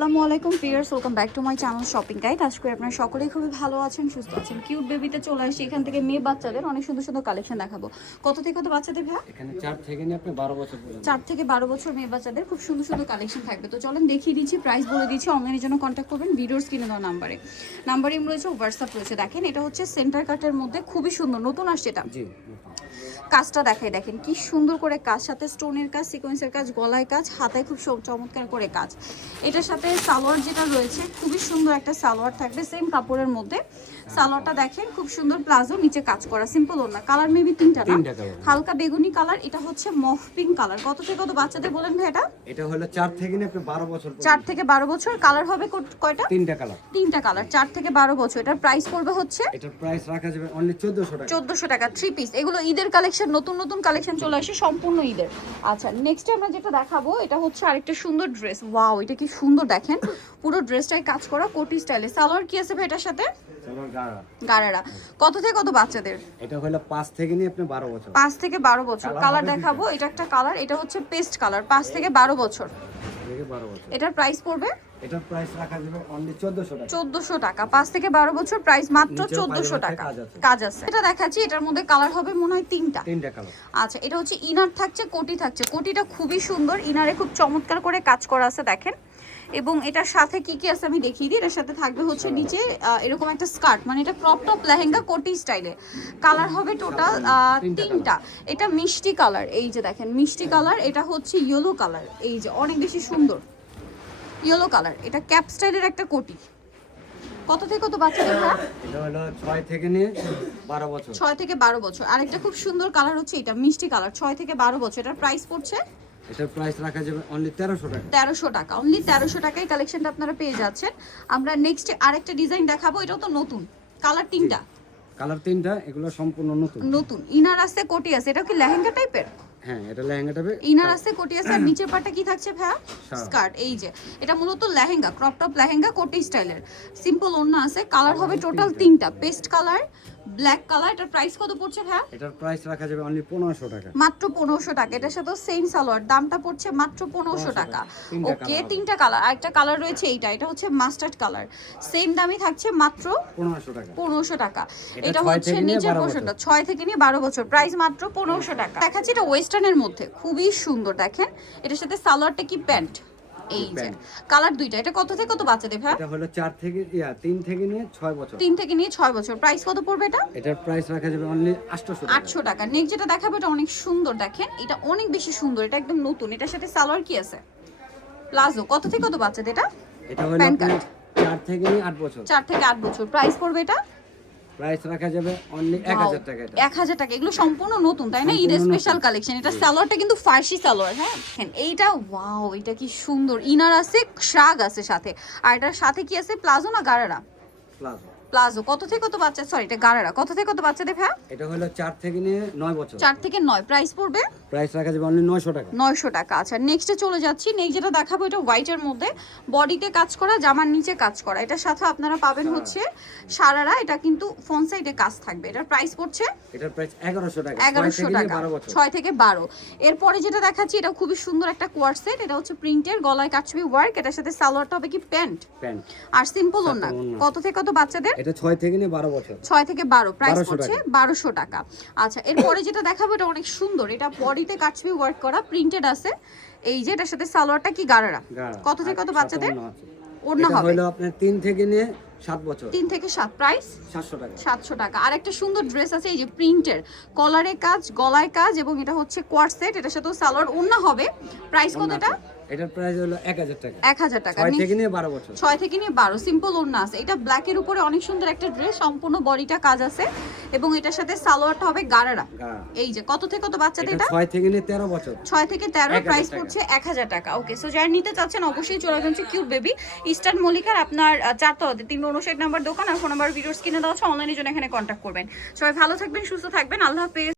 আসসালামু আলাইকুম pears welcome back to my channel shopping guide. আজকে আপনারা সকলেই খুবই ভালো আছেন সুস্থ আছেন। কিউট বেবিতে চলে আসছি এখান থেকে মেয়ে বাচ্চাদের অনেক সুন্দর সুন্দর কালেকশন দেখাবো। কত থেকে কত বাচ্চাদের ভাই এখানে চার থেকে নিয়ে আপনি বারো বছর পর্যন্ত। চার থেকে বারো বছর মেয়ে বাচ্চাদের খুব সুন্দর সুন্দর কালেকশন থাকবে। তো চলেন দেখিয়ে দিচ্ছি প্রাইস বলে দিচ্ছি অনলাইনের জন্য কন্ট্যাক্ট করবেন ভিডিওর স্ক্রিনে দেওয়া নাম্বারে নাম্বার রয়েছে হোয়াটসঅ্যাপ রয়েছে। দেখেন এটা হচ্ছে সেন্টার কাটের মধ্যে খুবই সুন্দর নতুন আসছে এটা। জি কাজটা দেখাই দেখেন কি সুন্দর করে কাজ সাথে স্টোনের কাজ সিকোয়েন্সের কাজ গলায় কাজ হাতায় খুব চমৎকার করে কাজ। এটার সাথে সালোয়ার যেটা রয়েছে খুবই সুন্দর একটা সালোয়ার থাকবে সেম কাপড়ের মধ্যে। সালোয়ারটা দেখেন খুব সুন্দর প্লাজো নিচে কাজ করা সিম্পল না কালার মেবি তিনটা না? হালকা বেগুনি কালার এটা হচ্ছে মফ পিঙ্ক কালার কত থেকে কত বাচ্চাদের বলেন ভাই এটা? এটা হলো চার থেকে বারো বছর। চার থেকে বারো বছর। কালার হবে কয়টা? তিনটা কালার তিনটা কালার চার থেকে বারো বছর। এটার প্রাইস পড়বে হচ্ছে? এটার প্রাইস রাখা যাবে অনলি চোদ্দশো টাকা। চোদ্দশো টাকা থ্রি পিস এগুলো ঈদের কালেকশন নতুন নতুন কালেকশন চলে আসে সম্পূর্ণ ঈদের। আচ্ছা নেক্সট আমরা যেটা দেখাবো এটা হচ্ছে আরেকটা সুন্দর ড্রেস ওয়াও এটা কি সুন্দর দেখেন। পুরো ড্রেসটাই কাজ করা কোটি স্টাইলে সালোয়ার কি আছে ভাই এটার সাথে গাড়ারা। কত থেকে কত বাচ্চাদের? এটা হলো পাঁচ থেকে নিয়ে আপনি বারো বছর। পাঁচ থেকে বারো বছর। কালার দেখাবো এটা একটা কালার এটা হচ্ছে পেস্ট কালার পাঁচ থেকে বারো বছর। থেকে বারো বছর। এটার প্রাইস পড়বে এটার প্রাইস রাখা যাবে অনলি চোদ্দশো টাকা। চোদ্দশো টাকা। পাঁচ থেকে বারো বছর প্রাইস মাত্র নিচেও চোদ্দশো পায়জামাতে টাকা। কাজ আছে। এটা দেখাচ্ছি এটার মধ্যে কালার হবে মনে হয় তিনটা। তিনটা কালার আচ্ছা এটা হচ্ছে ইনার থাকছে কোটি থাকছে। কোটিটা খুবই সুন্দর ইনারে খুব চমৎকার করে কাজ করা আছে দেখেন। এবং এটার সাথে কি কি আছে আমি দেখিয়ে দিই। এটার সাথে থাকবে হচ্ছে নিচে এরকম একটা স্কার্ট মানে এটা ক্রপ টপ লেহেঙ্গা কোটি স্টাইলে। কালার হবে টোটাল তিনটা তিনটা। এটা মিষ্টি কালার এই যে দেখেন মিষ্টি কালার এটা হচ্ছে ইয়েলো কালার এই যে অনেক বেশি সুন্দর। ইয়েলো কালার এটা ক্যাপ স্টাইলের একটা কোটি। কত থেকে কত ভাইয়া? এটা হলো ছয় থেকে নিয়ে বারো বছর। ছয় থেকে বারো বছর। আরেকটা খুব সুন্দর কালার হচ্ছে এটা মিষ্টি কালার ছয় থেকে বারো বছর। এটার প্রাইস পড়ছে? এটার প্রাইস রাখা যাবে অনলি তেরোশো টাকা। তেরোশো টাকা অনলি তেরোশো টাকায় কালেকশনটা আপনারা পেয়ে যাচ্ছেন। আমরা নেক্সট আরেকটা ডিজাইন দেখাবো এটাও তো নতুন। কালার তিনটা। কালার তিনটা এগুলো সম্পূর্ণ নতুন। নতুন। ইনার আছে কোটি আছে। এটা কি লেহেঙ্গা টাইপের হ্যাঁ এটা লেহেঙ্গাটা হবে ইনার আছে কোটি আছে আর নিচের পাটটা কি থাকছে ভাইয়া? স্কার্ট এই যে। এটা মূলত লেহেঙ্গা ক্রপ টপ লেহেঙ্গা কোটি স্টাইলের। সিম্পল ওন্না আছে কালার হবে টোটাল তিনটা। পেস্ট কালার ব্ল্যাক কালার এটার প্রাইস কত পড়ছে ভাইয়া? এটার প্রাইস রাখা যাবে অনলি পনেরোশো টাকা। মাত্র পনেরোশো টাকা। এটার সাথে সেম সালোয়ার। দামটা পড়ছে মাত্র পনেরোশো টাকা। ওকে তিনটা কালার আরেকটা কালার রয়েছে এইটা। এটা হচ্ছে মাস্টার্ড কালার সেম দামই থাকছে মাত্র পনেরোশো টাকা। পনেরোশো টাকা। এটা হচ্ছে নিচের পোর্শনটা ছয় থেকে নিয়ে বারো বছর। প্রাইস মাত্র পনেরোশো টাকা। দেখাচ্ছি এটা ওয়েস্টার্নের মধ্যে। খুবই সুন্দর দেখেন। এটার সাথে সালোয়ারটা কি প্যান্ট এই যে কালার দুইটা এটা কত থেকে কত বাচ্চাদের ভাই? এটা হলো চার থেকে ইয়া তিন থেকে নিয়ে ছয় বছর। তিন থেকে নিয়ে ছয় বছর। প্রাইস কত পড়বে এটা? এটার প্রাইস রাখা যাবে অনলি আটশোশো টাকা। আটশো টাকা। নেক্সট যেটা দেখাবো এটা অনেক সুন্দর দেখেন। এটা অনেক বেশি সুন্দর এটা একদম নতুন। এটার সাথে সালোয়ার কি আছে? প্লাজো কত থেকে কত বাচ্চাদের এটা? এটা হলো প্যান আপনার কার্ড। চার থেকে নিয়ে আট বছর। চার থেকে আট বছর। প্রাইস পড়বে এটা? প্রাইস রাখা যাবে অনলি এক হাজার টাকা এটা। এক হাজার টাকা এগুলো সম্পূর্ণ নতুন তাই না? ঈদের স্পেশাল কালেকশন এটা সালোয়ারটা কিন্তু ফার্সি সালোয়ার হ্যাঁ? এইটা ওয়াও এটা কি সুন্দর। ইনার আছে শাগ আছে সাথে। আর এটার সাথে কি আছে? প্লাজো না গারারা প্লাজো প্লাজো কত থেকে কত বাচ্চা? সরি এটা গারারা কত থেকে কত বাচ্চাদের ভাই এটা হলো চার থেকে নিয়ে নয় বছর। চার থেকে নয় প্রাইস পড়বে? প্রাইস রাখা যাবে অনলি নয়শো টাকা। নয়শো টাকা আচ্ছা নেক্সটে চলে যাচ্ছি নেক্সট যেটা দেখাবো এটা হোয়াইটের মধ্যে বডিতে কাজ করা জামার নিচে কাজ করা এটার সাথে আপনারা পাবেন হচ্ছে সারারা এটা কিন্তু ফোন সাইডে কাজ থাকবে এটার প্রাইস পড়ছে এটার প্রাইস এগারোশো টাকা এগারোশো ছয় থেকে নিয়ে টাকা বারো বছর। ছয় থেকে বারো। এরপরে যেটা দেখাচ্ছি এটা খুবই সুন্দর একটা কোয়ার সেট এটা হচ্ছে প্রিন্টের গলায় কাটছবি ওয়ার্ক এটার সাথে সালোয়ারটা হবে কি প্যান্ট? প্যান্ট আর সিম্পল ওনা ওড়না। কত থেকে কত বাচ্চাদের? এটা ছয় থেকে নিয়ে বারো বছর। ছয় থেকে বারো প্রাইস 1200 টাকা। আচ্ছা এরপরে যেটা দেখাবো এটা অনেক সুন্দর। এটা বডিতে কাটছবি ওয়ার্ক করা প্রিন্টেড আছে। এই যে এটার সাথে সালোয়ারটা কি গারারা। কত থেকে কত বাচ্চাদের? ওড়না হবে। হলো আপনার তিন থেকে নিয়ে সাত বছর। তিন থেকে সাত প্রাইস সাতশো টাকা। সাতশো টাকা। আর একটা সুন্দর ড্রেস আছে এই যে প্রিন্টের কলারে কাজ গলায় কাজ এবং এটা হচ্ছে কোয়ার সেট এটার সাথেও সালোয়ার ওড়না হবে। প্রাইস কত এটা? এটার প্রাইস হলো এক হাজার টাকা। এক হাজার টাকা। ছয় থেকে নিয়ে বারো বছর। ছয় থেকে নিয়ে বারো সিম্পল ওড়না আছে এটা ব্ল্যাকের উপরে অনেক সুন্দর একটা ড্রেস সম্পূর্ণ বডিটা কাজ আছে। এবং এটার সাথে সালোয়ারটা হবে গারারা। এই যে কত থেকে কত বাচ্চাদের এটা থেকে নিয়ে তেরো বছর। ছয় থেকে তেরো প্রাইস টাকা। পড়ছে এক হাজার টাকা। ওকে সো যারা নিতে চাচ্ছেন অবশ্যই চলে যাচ্ছে কিউট বেবি ইস্টার্ন মল্লিকার আপনার চারতলাতে। তিন উনষাট নাম্বার দোকান আর ফোন নাম্বার ভিডিওস কিনে দেওয়া হচ্ছে অনলাইনের জন্য এখানে কন্ট্যাক্ট করবেন। সবাই ভালো থাকবেন সুস্থ থাকবেন। আল্লাহ হাফেজ।